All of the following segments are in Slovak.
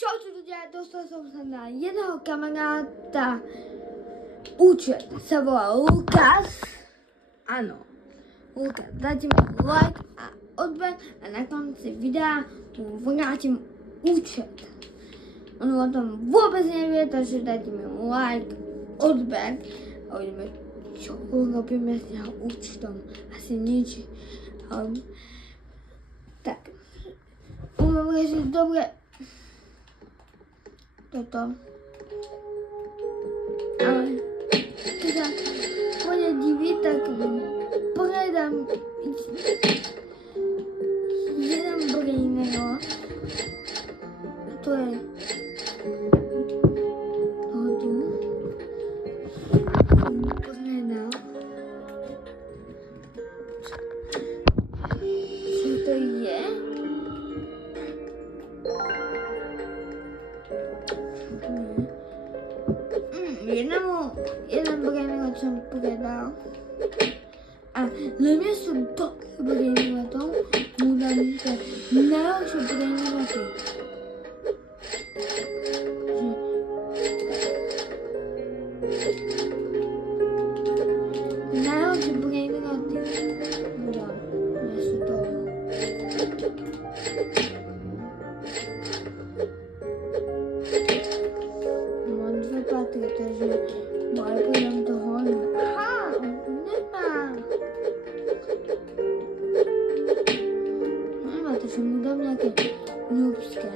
Čaute ľudia, dostal som sa na jedného kamaráta. Účet sa volá Lukas. Áno, Lukas. Dajte mi like a odber a na konci videa mu vrátim účet. On o tom vôbec nevie, takže dajte mi like, odber a uvidíme, čo urobíme s jeho účtom. Asi nič. Tak, umiem režiť dobre toto. Ale keď sa bude diviť, tak predám jeden brejného. A to je toho tu. Predám. Čo to je? Jeden brejného som predal. A namiesto toho brejného mu dám najhoršie brejného. Najhoršie brejného mu dám namiesto toho. Mám dve patry, takže aj pôjdem to hore. Aha, on tu nemá. Nemá, takže mu dám nejaké noobské.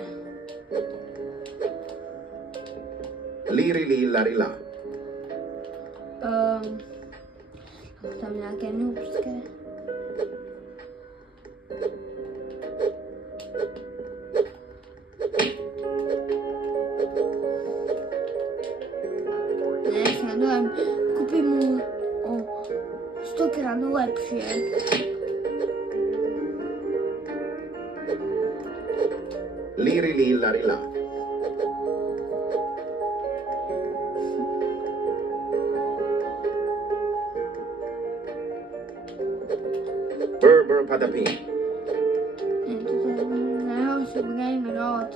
Liri li lari la. Tam nejaké noobské. Kúpim mu o 100-krát lepšie. Liri li lari la. Bur padapi. To je najhorší brejný rod.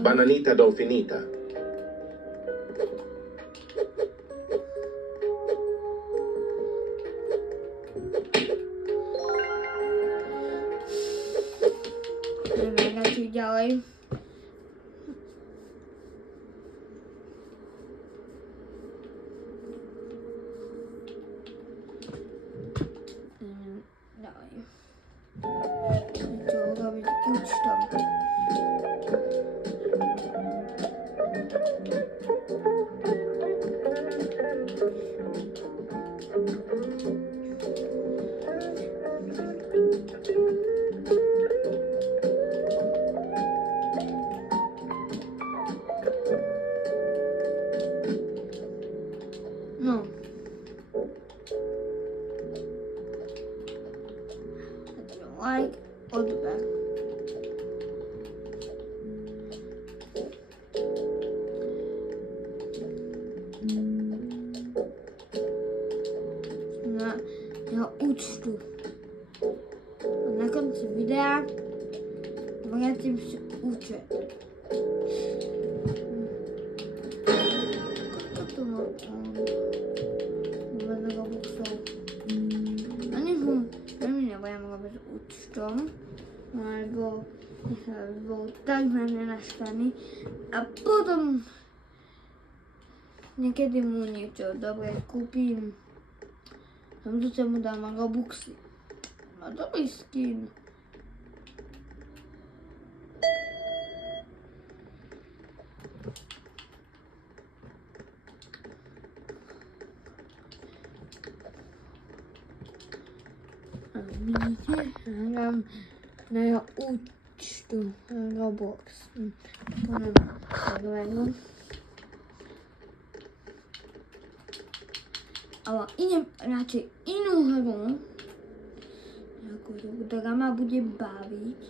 Bananita dolfinita. Ideme radšej ďalej. Čo urobiť účtom. No. Like, odber. Na jeho účtu. A na konci videa vrátim si účet. Koľko to má on? Vôbec Robuxov. Ani ho veľmi nebudem robiť účtom, lebo bol tak na mňa naštvaný. A potom niekedy mu niečo dobre kúpim. Samozrejme mu dám Robuxy. Má dobrý skin. A vidíte, hrám na jeho účtu Roblox. Poviem takhle. Ale idem radšej inú hru, ktorá ma bude baviť.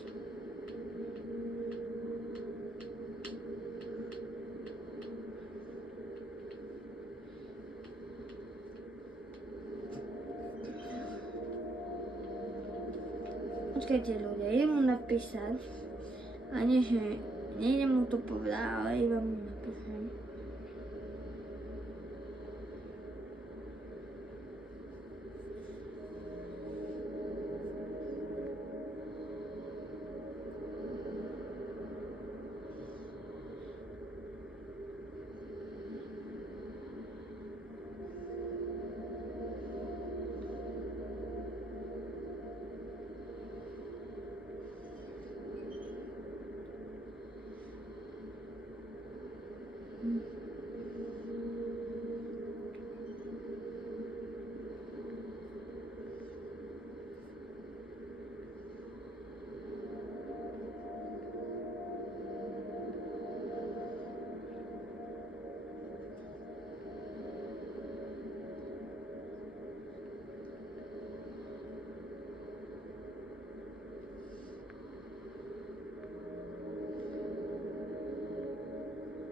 Počkajte ľudia, idem mu napísať. A nie, že nejdem mu to povedať, ale iba mu napíšem.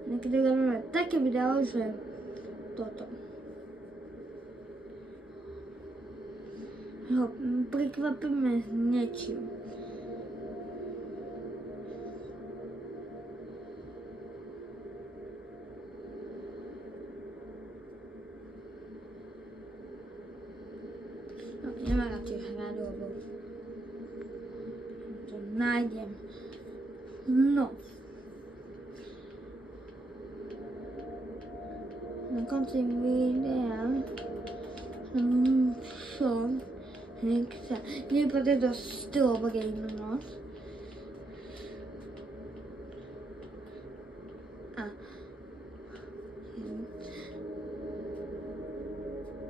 Niekedy robíme také video, že toto. Ho prikvapíme s niečím. No, nemá radšej hrať, lebo to nájdem. No. Na konci videa som sa nepôjde do stylu Game Noc.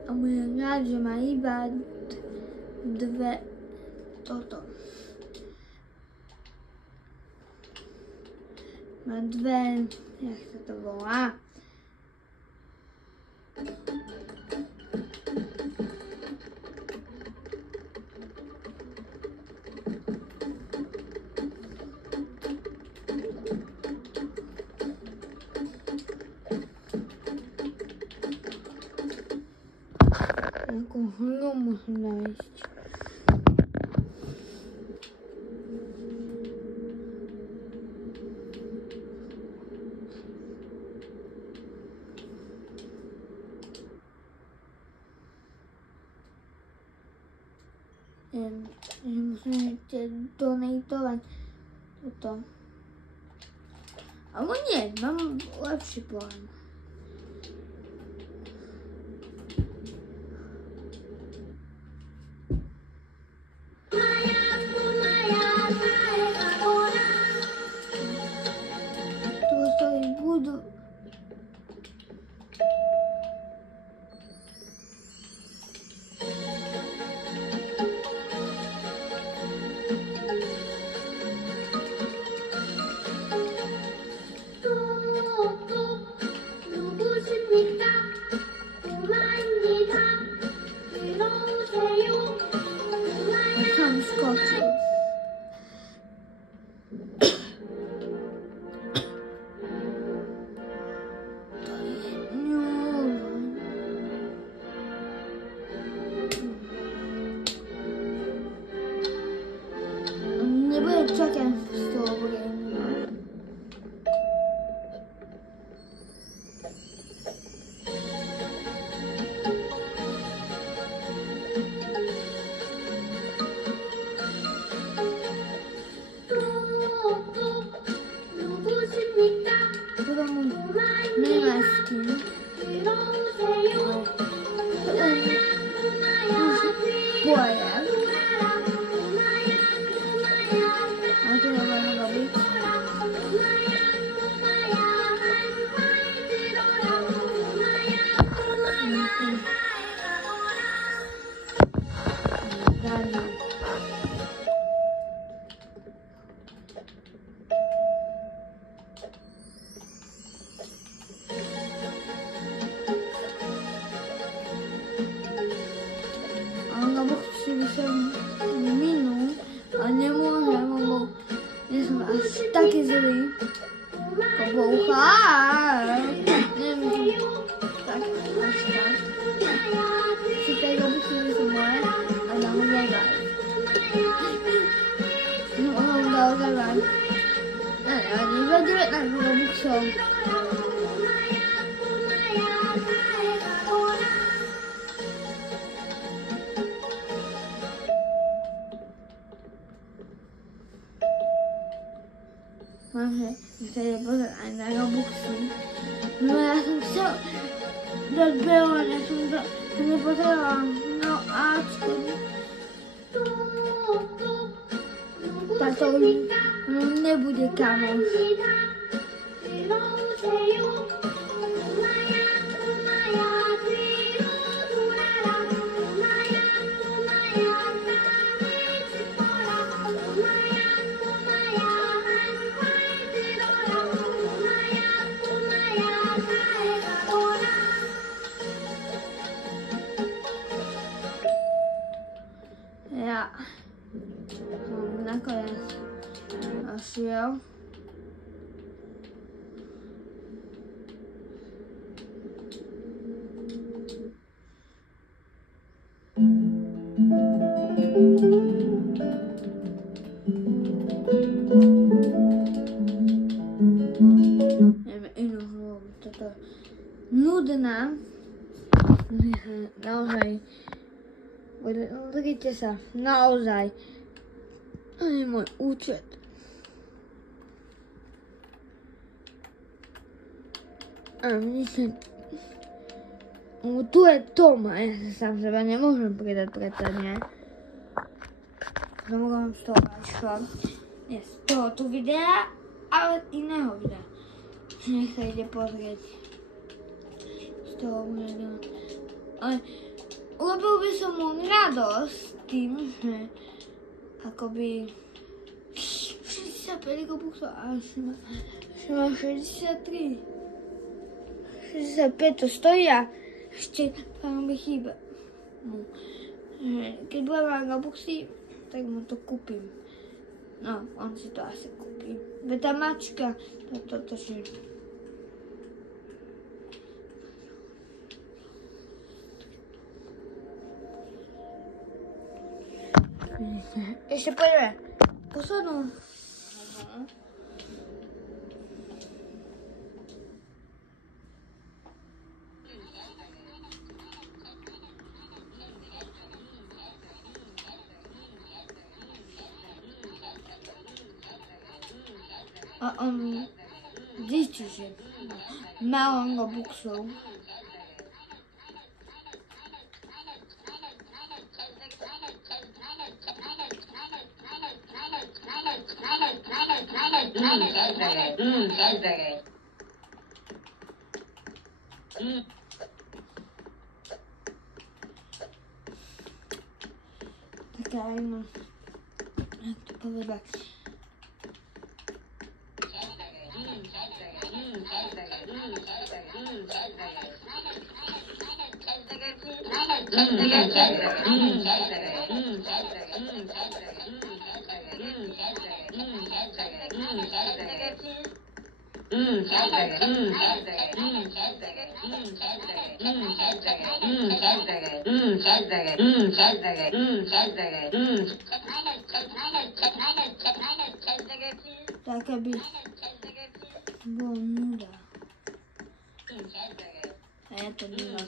A budem rád, že má iba dve toto. Má dve, jak sa to volá? Ako hru musím nájsť. Musím donatovať toto. Alebo nie, mám lepší plán. Буду. Сам скочил. Не будет чекать все время. 그러면 내가 스킨 뭐야? 아주 많은 거지. Minú a nemôžem, lebo nie som až taký zlý. Koboucha. Neviem, tak až tak. Si tej doby som moje a dám ho nejvíc. Iba 19 robuxov. Môžeme sa pozrieť aj na robuxy. No ja som chcel dať beho, ja som to nepotrebovala. No Ačko. Táto nebude kamoš. Ja som nakoniec našiel. Neviem inú hru, toto nudná. Naozaj. Pozrite sa, naozaj. To je môj účet. A myslím, tu je Tom a ja sa sám seba nemôžem pridať, preto nie. Domôžem z toho vačko. Nie z toho tu videa, ale iného videa. Nech sa ide pozrieť. Z toho videa. Ale urobil by som mu radosť tým, že akoby 65 robuxov a ešte má 63. 65 to stojí a ešte tam by chýba. Keď budem mať robuxy, tak mu to kúpim. No, on si to asi kúpi. Veď tá mačka, toto si... Ešte poďme poslednú. A on zistí, že málo robuxov. Taká jedna, jak to povedať. Tak aby bolo nuda. A ja to nemám.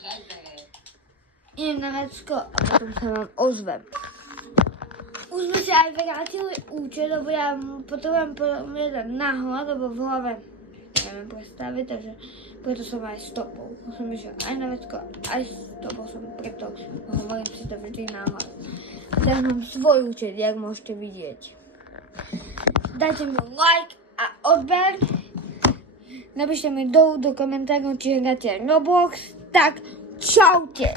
Idem na vecko a potom sa vám ozvem. Už sme sa aj vrátili účet, lebo ja potrebujem povedať nahlas, lebo v hlave neviem predstaviť, takže preto som aj stopol. Som išiel aj na vecko, aj stopol som, preto hovorím si to vždy nahlas. A teraz mám svoj účet, jak môžete vidieť. Dajte mi like a odber. Napíšte mi do komentárov, či hráte Roblox. Tak čaute.